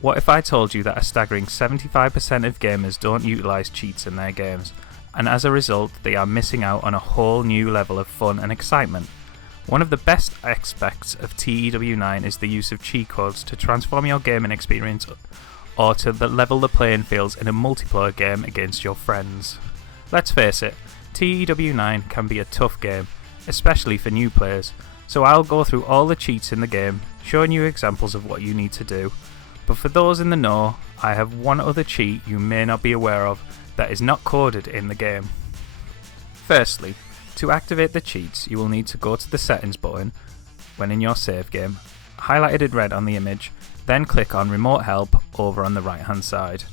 What if I told you that a staggering 75% of gamers don't utilise cheats in their games, and as a result they are missing out on a whole new level of fun and excitement? One of the best aspects of TEW IX is the use of cheat codes to transform your gaming experience or to level the playing fields in a multiplayer game against your friends. Let's face it, TEW IX can be a tough game, especially for new players, so I'll go through all the cheats in the game, showing you examples of what you need to do. But for those in the know, I have one other cheat you may not be aware of that is not coded in the game. Firstly, to activate the cheats, you will need to go to the settings button when in your save game, highlighted in red on the image, then click on remote help over on the right hand side.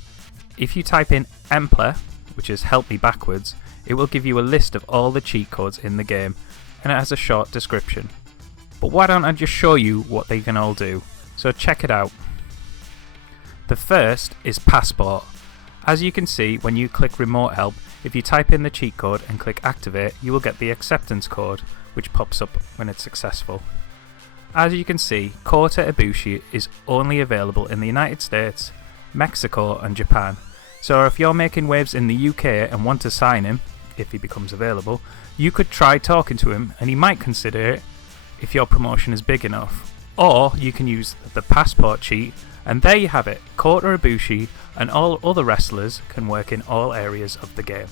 If you type in empler, which is help me backwards, it will give you a list of all the cheat codes in the game, and it has a short description. But why don't I just show you what they can all do? So check it out. The first is passport. As you can see, when you click remote help, if you type in the cheat code and click activate, you will get the acceptance code, which pops up when it's successful. As you can see, Kota Ibushi is only available in the United States, Mexico and Japan. So if you're making waves in the UK and want to sign him, if he becomes available, you could try talking to him and he might consider it if your promotion is big enough. Or you can use the passport cheat, and there you have it. Kota Ibushi and all other wrestlers can work in all areas of the game.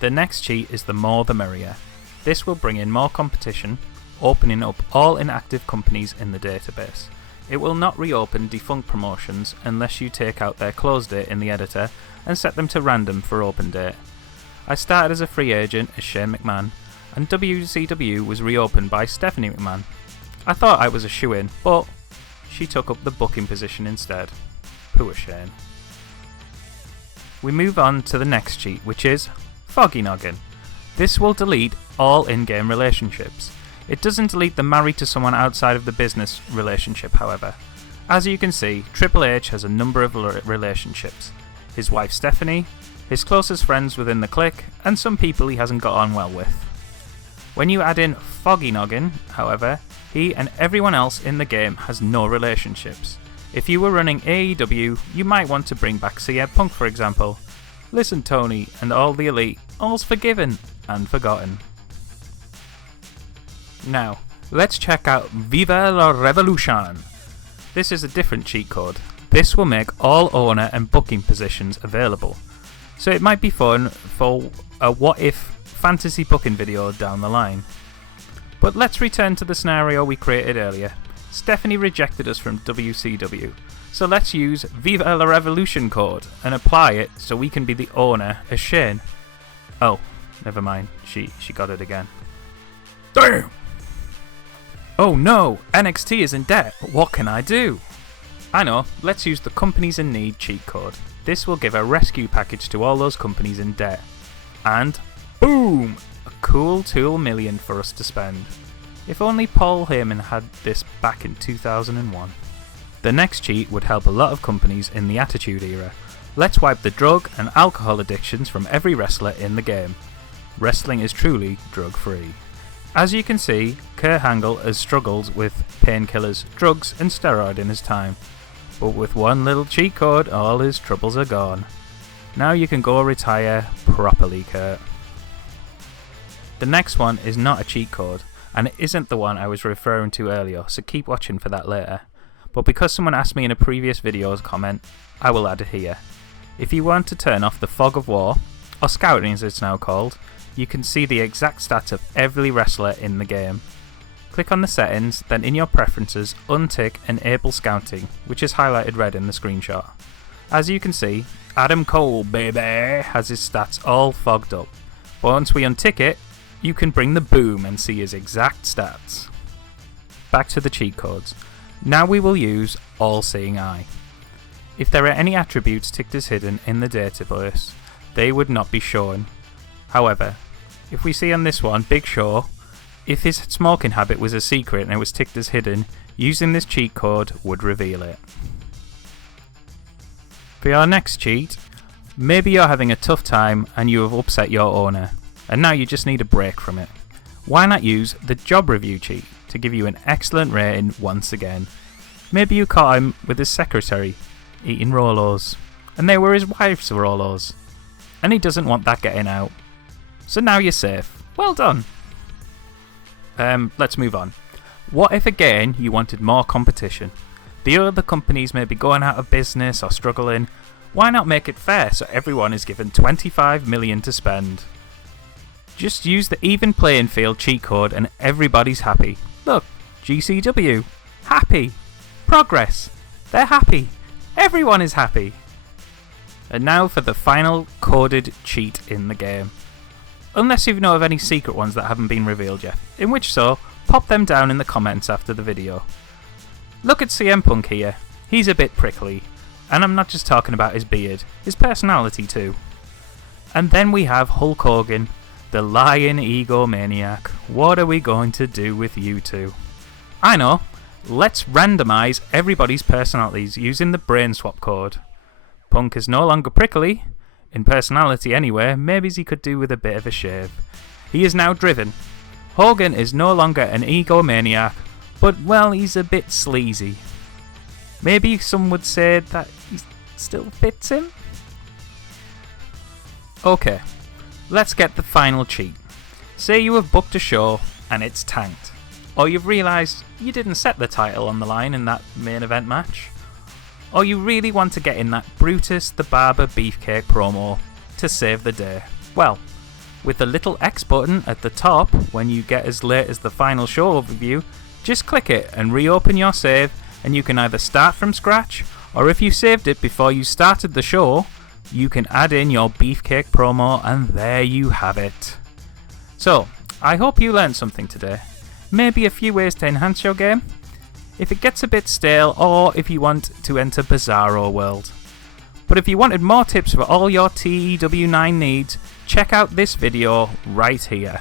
The next cheat is the more the merrier. This will bring in more competition, opening up all inactive companies in the database. It will not reopen defunct promotions unless you take out their close date in the editor and set them to random for open date. I started as a free agent as Shane McMahon, and WCW was reopened by Stephanie McMahon. I thought I was a shoo-in, but she took up the booking position instead. Poor Shane. We move on to the next cheat, which is Foggy Noggin. This will delete all in-game relationships. It doesn't delete the married to someone outside of the business relationship, however. As you can see, Triple H has a number of relationships. His wife Stephanie, his closest friends within the clique, and some people he hasn't got on well with. When you add in Foggy Noggin, however, he and everyone else in the game has no relationships. If you were running AEW, you might want to bring back CM Punk, for example. Listen, Tony and all the elite, all's forgiven and forgotten. Now, let's check out Viva la Revolution. This is a different cheat code. This will make all owner and booking positions available. So it might be fun for a what if fantasy booking video down the line. But let's return to the scenario we created earlier. Stephanie rejected us from WCW, so let's use Viva la Revolution code and apply it so we can be the owner as Shane. Oh, never mind, she got it again. Damn! Oh no, NXT is in debt, what can I do? I know, let's use the Companies in Need cheat code. This will give a rescue package to all those companies in debt. And boom! A cool $2 million for us to spend. If only Paul Heyman had this back in 2001. The next cheat would help a lot of companies in the Attitude Era. Let's wipe the drug and alcohol addictions from every wrestler in the game. Wrestling is truly drug-free. As you can see, Kurt Angle has struggled with painkillers, drugs and steroid in his time. But with one little cheat code, all his troubles are gone. Now you can go retire properly, Kurt. The next one is not a cheat code, and it isn't the one I was referring to earlier, so keep watching for that later. But because someone asked me in a previous video's comment, I will add it here. If you want to turn off the fog of war, or scouting as it's now called, you can see the exact stats of every wrestler in the game. Click on the settings, then in your preferences, untick Enable Scouting, which is highlighted red in the screenshot. As you can see, Adam Cole, baby, has his stats all fogged up. But once we untick it, you can bring the boom and see his exact stats. Back to the cheat codes. Now we will use All Seeing Eye. If there are any attributes ticked as hidden in the database, they would not be shown. However, if we see on this one, Big Show, if his smoking habit was a secret and it was ticked as hidden, using this cheat code would reveal it. For your next cheat, maybe you're having a tough time and you have upset your owner, and now you just need a break from it. Why not use the job review cheat to give you an excellent rating once again? Maybe you caught him with his secretary, eating Rolos, and they were his wife's Rolos, and he doesn't want that getting out. So now you're safe. Well done. Let's move on. What if again you wanted more competition? The other companies may be going out of business or struggling. Why not make it fair so everyone is given 25 million to spend? Just use the even playing field cheat code and everybody's happy. Look, GCW, happy. Progress, they're happy. Everyone is happy. And now for the final coded cheat in the game. Unless you know of any secret ones that haven't been revealed yet, in which so, pop them down in the comments after the video. Look at CM Punk here, he's a bit prickly, and I'm not just talking about his beard, his personality too. And then we have Hulk Hogan, the lying egomaniac. What are we going to do with you two? I know, let's randomise everybody's personalities using the brain swap code. Punk is no longer prickly, in personality anyway, maybe he could do with a bit of a shave. He is now driven. Hogan is no longer an egomaniac, but well, he's a bit sleazy. Maybe some would say that he still fits him? Okay, let's get the final cheat. Say you have booked a show and it's tanked, or you've realised you didn't set the title on the line in that main event match, or you really want to get in that Brutus the Barber Beefcake promo to save the day. Well, with the little X button at the top when you get as late as the final show overview, just click it and reopen your save, and you can either start from scratch, or if you saved it before you started the show, you can add in your Beefcake promo, and there you have it. So, I hope you learned something today. Maybe a few ways to enhance your game, if it gets a bit stale, or if you want to enter Bizarro World. But if you wanted more tips for all your TEW9 needs, check out this video right here.